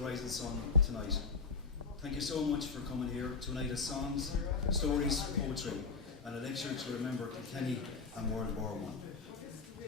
the rising sun tonight. Thank you so much for coming here to a night of songs, stories, poetry, and a lecture to remember Kilkenny and World War I.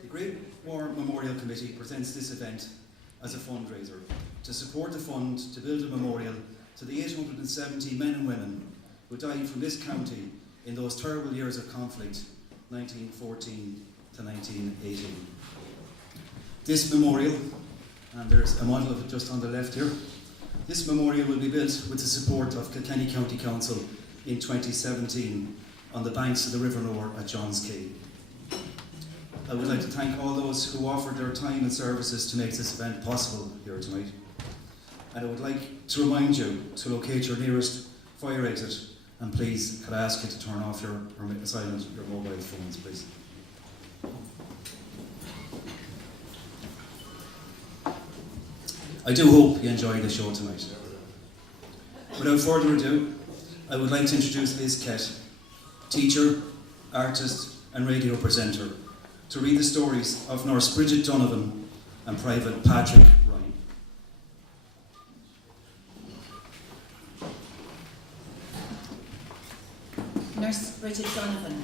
The Great War Memorial Committee presents this event as a fundraiser to support the fund to build a memorial to the 870 men and women who died from this county in those terrible years of conflict, 1914 to 1918. This memorial, and there's a model of it just on the left here, this memorial will be built with the support of Kilkenny County Council in 2017 on the banks of the River Nore at Johns Quay. I would like to thank all those who offered their time and services to make this event possible here tonight. And I would like to remind you to locate your nearest fire exit, and please, could I ask you to turn off or silence your mobile phones, please. I do hope you enjoy the show tonight. Without further ado, I would like to introduce Liz Kett, teacher, artist and radio presenter, to read the stories of Nurse Bridget Donovan and Private Patrick Ryan. Nurse Bridget Donovan.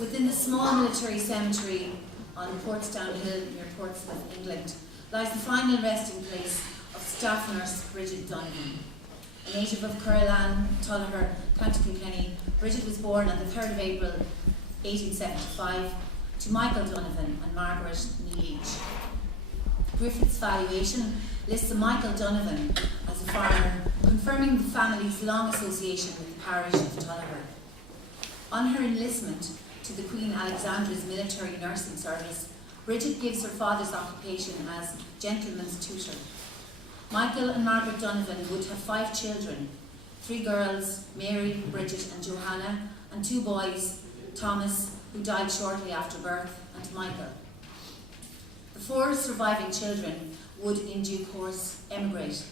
Within the small military cemetery on Portsdown Hill near Portsmouth, England, lies the final resting place of Staff Nurse Bridget Donovan. A native of Curralan, Tullaher, County Kilkenny, Bridget was born on the 3rd of April 1875 to Michael Donovan and Margaret Nealeach. Griffith's valuation lists a Michael Donovan as a farmer, confirming the family's long association with the parish of Tullaher. On her enlistment to the Queen Alexandra's military nursing service, Bridget gives her father's occupation as gentleman's tutor. Michael and Margaret Donovan would have 5 children, 3 girls, Mary, Bridget and Johanna, and 2 boys, Thomas, who died shortly after birth, and Michael. The 4 surviving children would in due course emigrate.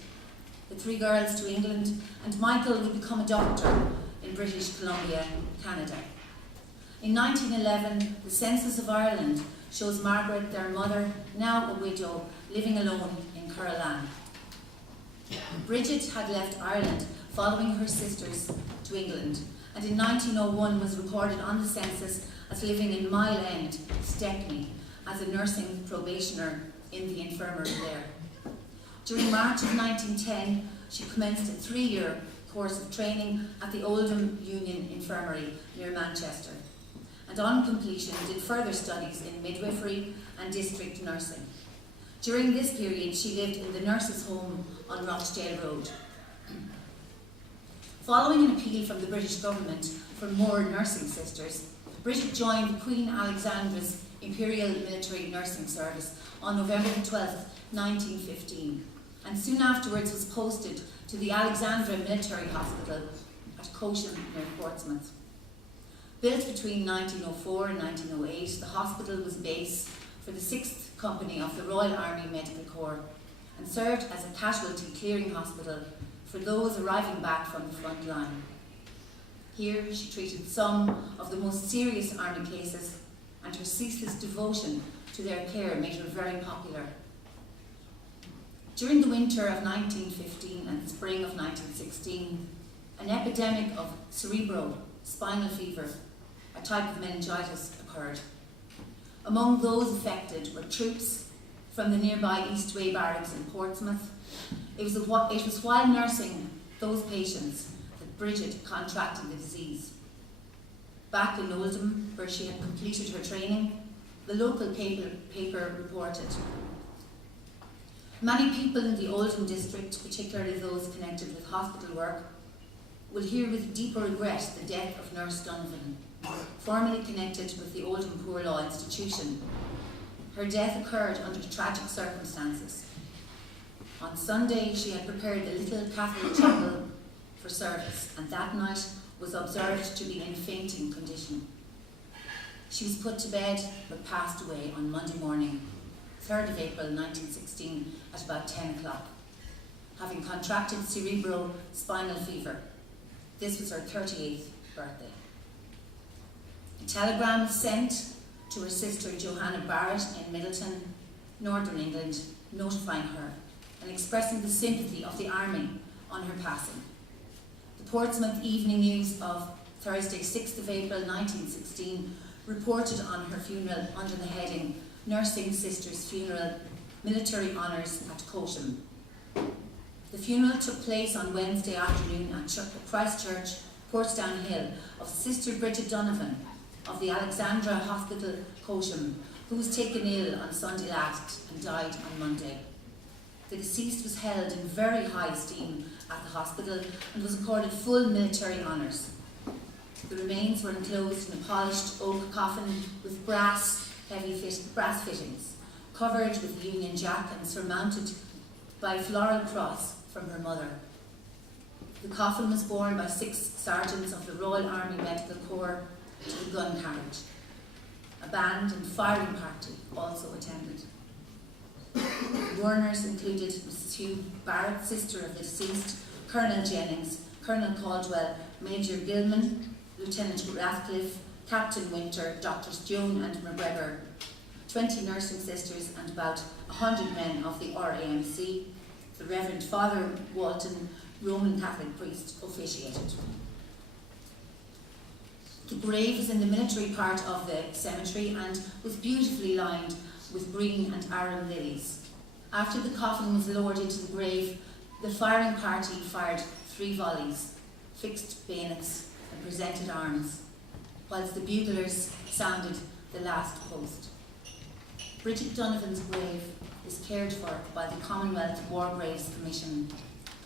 The 3 girls to England, and Michael would become a doctor in British Columbia, Canada. In 1911, the census of Ireland shows Margaret, their mother, now a widow, living alone in Curralan. Bridget had left Ireland following her sisters to England, and in 1901 was recorded on the census as living in Mile End, Stepney, as a nursing probationer in the infirmary there. During March of 1910, she commenced a 3-year course of training at the Oldham Union Infirmary near Manchester, and on completion did further studies in midwifery and district nursing. During this period, she lived in the nurses' home on Rochdale Road. Following an appeal from the British government for more nursing sisters, Bridget joined Queen Alexandra's Imperial Military Nursing Service on November 12, 1915, and soon afterwards was posted to the Alexandra Military Hospital at Cosham near Portsmouth. Built between 1904 and 1908, the hospital was base for the 6th Company of the Royal Army Medical Corps and served as a casualty clearing hospital for those arriving back from the front line. Here she treated some of the most serious army cases, and her ceaseless devotion to their care made her very popular. During the winter of 1915 and the spring of 1916, an epidemic of cerebrospinal fever, a type of meningitis, occurred. Among those affected were troops from the nearby Eastway Barracks in Portsmouth. It was while nursing those patients that Bridget contracted the disease. Back in Oldham, where she had completed her training, the local paper reported. Many people in the Oldham district, particularly those connected with hospital work, will hear with deeper regret the death of Nurse Donovan, formerly connected with the Oldham Poor Law Institution. Her death occurred under tragic circumstances. On Sunday, she had prepared the little Catholic chapel for service, and that night was observed to be in a fainting condition. She was put to bed, but passed away on Monday morning, 3rd of April 1916, at about 10 o'clock, having contracted cerebrospinal fever. This was her 38th birthday. A telegram was sent to her sister Johanna Barrett in Middleton, Northern England, notifying her and expressing the sympathy of the Army on her passing. The Portsmouth Evening News of Thursday, 6th of April 1916 reported on her funeral under the heading Nursing Sisters Funeral, Military Honours at Cosham. The funeral took place on Wednesday afternoon at Christ Church, Portsdown Hill, of Sister Bridget Donovan of the Alexandra Hospital, Cosham, who was taken ill on Sunday last and died on Monday. The deceased was held in very high esteem at the hospital and was accorded full military honours. The remains were enclosed in a polished oak coffin with brass fittings, covered with a Union Jack and surmounted by a floral cross from her mother. The coffin was borne by 6 sergeants of the Royal Army Medical Corps to the gun carriage. A band and firing party also attended. Mourners included Mrs. Hugh Barrett, sister of the deceased, Colonel Jennings, Colonel Caldwell, Major Gilman, Lieutenant Ratcliffe, Captain Winter, Doctors Joan and McGregor, 20 nursing sisters and about 100 men of the RAMC. The Reverend Father Walton, Roman Catholic priest, officiated. The grave is in the military part of the cemetery and was beautifully lined with green and arum lilies. After the coffin was lowered into the grave, the firing party fired 3 volleys, fixed bayonets and presented arms, whilst the buglers sounded the last post. Bridget Donovan's grave is cared for by the Commonwealth War Graves Commission.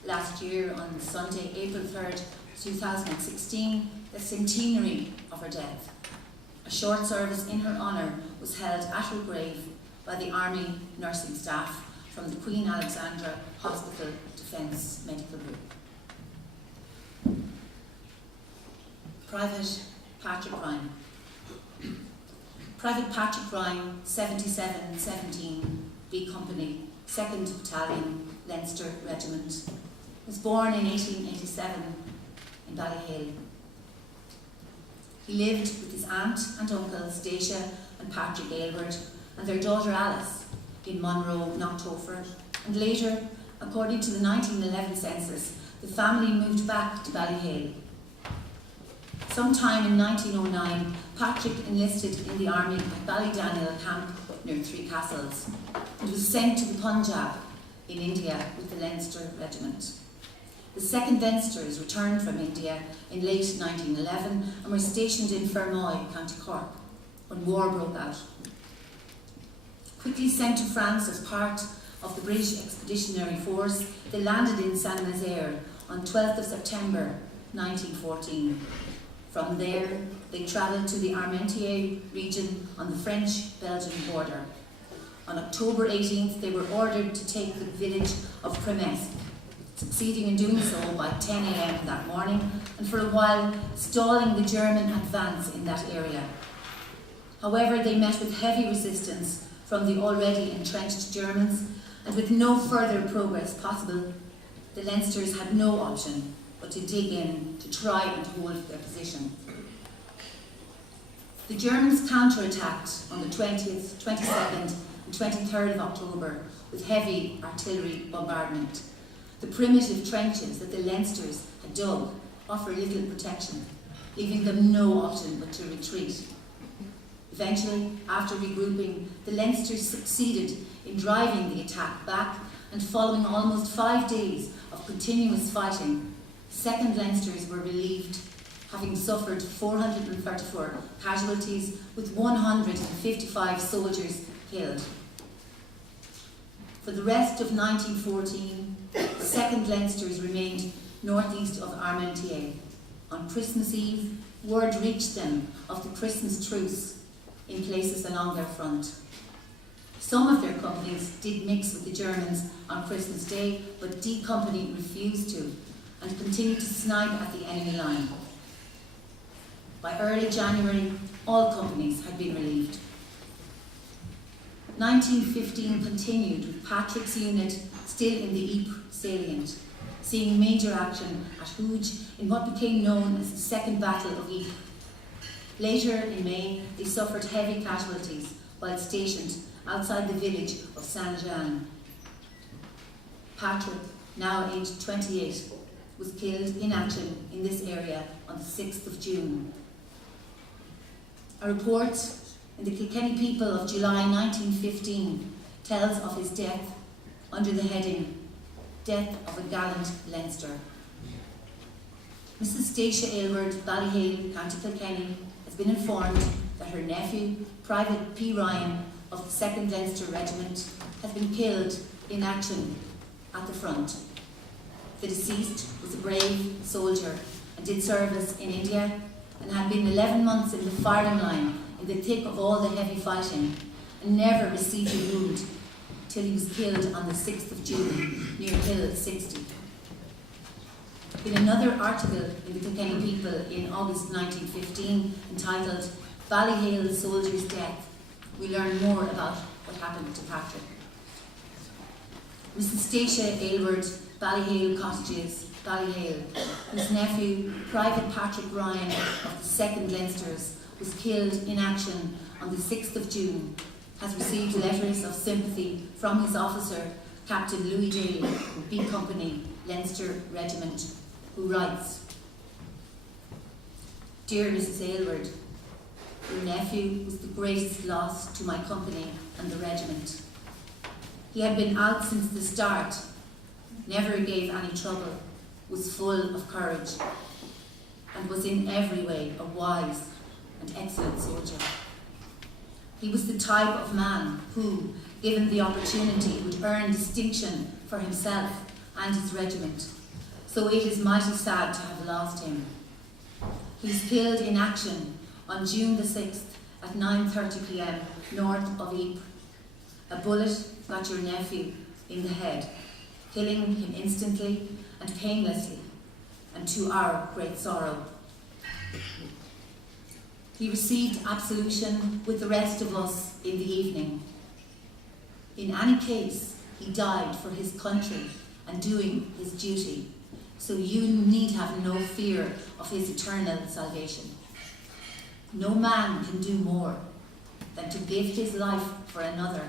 Last year, on Sunday, April 3rd, 2016, the centenary of her death. A short service in her honour was held at her grave by the Army nursing staff from the Queen Alexandra Hospital Defence Medical Group. Private Patrick Ryan. Private Patrick Ryan, 7717 B Company, 2nd Battalion, Leinster Regiment, was born in 1887 in Ballyhale. He lived with his aunt and uncles, Dacia and Patrick Aylward, and their daughter Alice in Monroe, Knocktofer, and later, according to the 1911 census, the family moved back to Ballyhale. Sometime in 1909, Patrick enlisted in the army at Ballydaniel Camp near Three Castles and was sent to the Punjab in India with the Leinster Regiment. The 2nd Leinsters returned from India in late 1911 and were stationed in Fermoy, County Cork, when war broke out. Quickly sent to France as part of the British Expeditionary Force, they landed in Saint-Nazaire on 12th of September 1914. From there, they travelled to the Armentières region on the French-Belgian border. On October 18th, they were ordered to take the village of Premesque, succeeding in doing so by 10 a.m. that morning, and for a while stalling the German advance in that area. However, they met with heavy resistance from the already entrenched Germans, and with no further progress possible, the Leinsters had no option but to dig in to try and hold their position. The Germans counterattacked on the 20th, 22nd and 23rd of October with heavy artillery bombardment. The primitive trenches that the Leinsters had dug offered little protection, leaving them no option but to retreat. Eventually, after regrouping, the Leinsters succeeded in driving the attack back, and following almost 5 days of continuous fighting, 2nd Leinsters were relieved, having suffered 434 casualties with 155 soldiers killed. For the rest of 1914, the 2nd Leinsters remained northeast of Armentières. On Christmas Eve, word reached them of the Christmas truce in places along their front. Some of their companies did mix with the Germans on Christmas Day, but D Company refused to and continued to snipe at the enemy line. By early January, all companies had been relieved. 1915 continued with Patrick's unit still in the Ypres salient, seeing major action at Hooge in what became known as the Second Battle of Ypres. Later in May, they suffered heavy casualties while stationed outside the village of Saint-Jean. Patrick, now aged 28, was killed in action in this area on the 6th of June. A report in the Kilkenny People of July 1915 tells of his death under the heading, Death of a Gallant Leinster. Mrs. Stacia Aylward, Ballyhale, County Kilkenny, has been informed that her nephew, Private P. Ryan of the 2nd Leinster Regiment, has been killed in action at the front. The deceased was a brave soldier and did service in India and had been 11 months in the firing line in the thick of all the heavy fighting and never received a wound till he was killed on the 6th of June near Hill 60. In another article in the Kilkenny People in August 1915 entitled Ballyhale Soldier's Death, we learn more about what happened to Patrick. Mrs. Stacia Aylward, Ballyhale Cottages, Ballyhale, whose nephew, Private Patrick Ryan of the 2nd Leinsters, was killed in action on the 6th of June, has received letters of sympathy from his officer, Captain Louis Daly, B Company, Leinster Regiment, who writes, Dear Mrs. Aylward, your nephew was the greatest loss to my company and the regiment. He had been out since the start, never gave any trouble, was full of courage, and was in every way a wise and excellent soldier. He was the type of man who, given the opportunity, would earn distinction for himself and his regiment, so it is mighty sad to have lost him. He was killed in action on June the 6th at 9:30 p.m. north of Ypres. A bullet got your nephew in the head, killing him instantly and painlessly, and to our great sorrow. He received absolution with the rest of us in the evening. In any case, he died for his country and doing his duty, so you need have no fear of his eternal salvation. No man can do more than to give his life for another,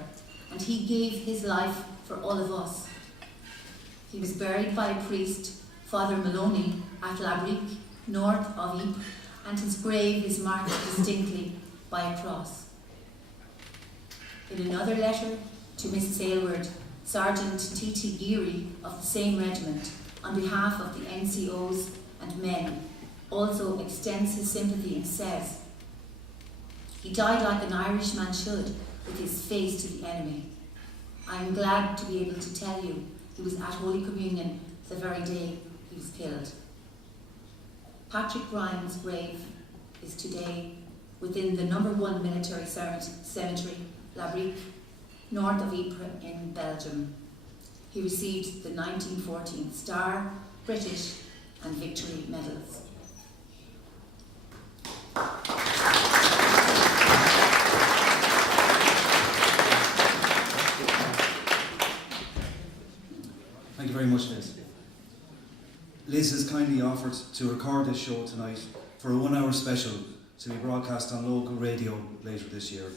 and he gave his life for all of us. He was buried by a priest, Father Maloney, at Labrique, north of Ypres, and his grave is marked distinctly by a cross. In another letter to Mrs. Aylward, Sergeant T.T. Geary of the same regiment, on behalf of the NCOs and men, also extends his sympathy and says, He died like an Irishman should, with his face to the enemy. I am glad to be able to tell you he was at Holy Communion the very day he was killed. Patrick Ryan's grave is today within the No. 1 military cemetery, Labrique, north of Ypres in Belgium. He received the 1914 Star, British and Victory medals. Thank you very much, Liz. Liz has kindly offered to record this show tonight for a 1-hour special to be broadcast on local radio later this year.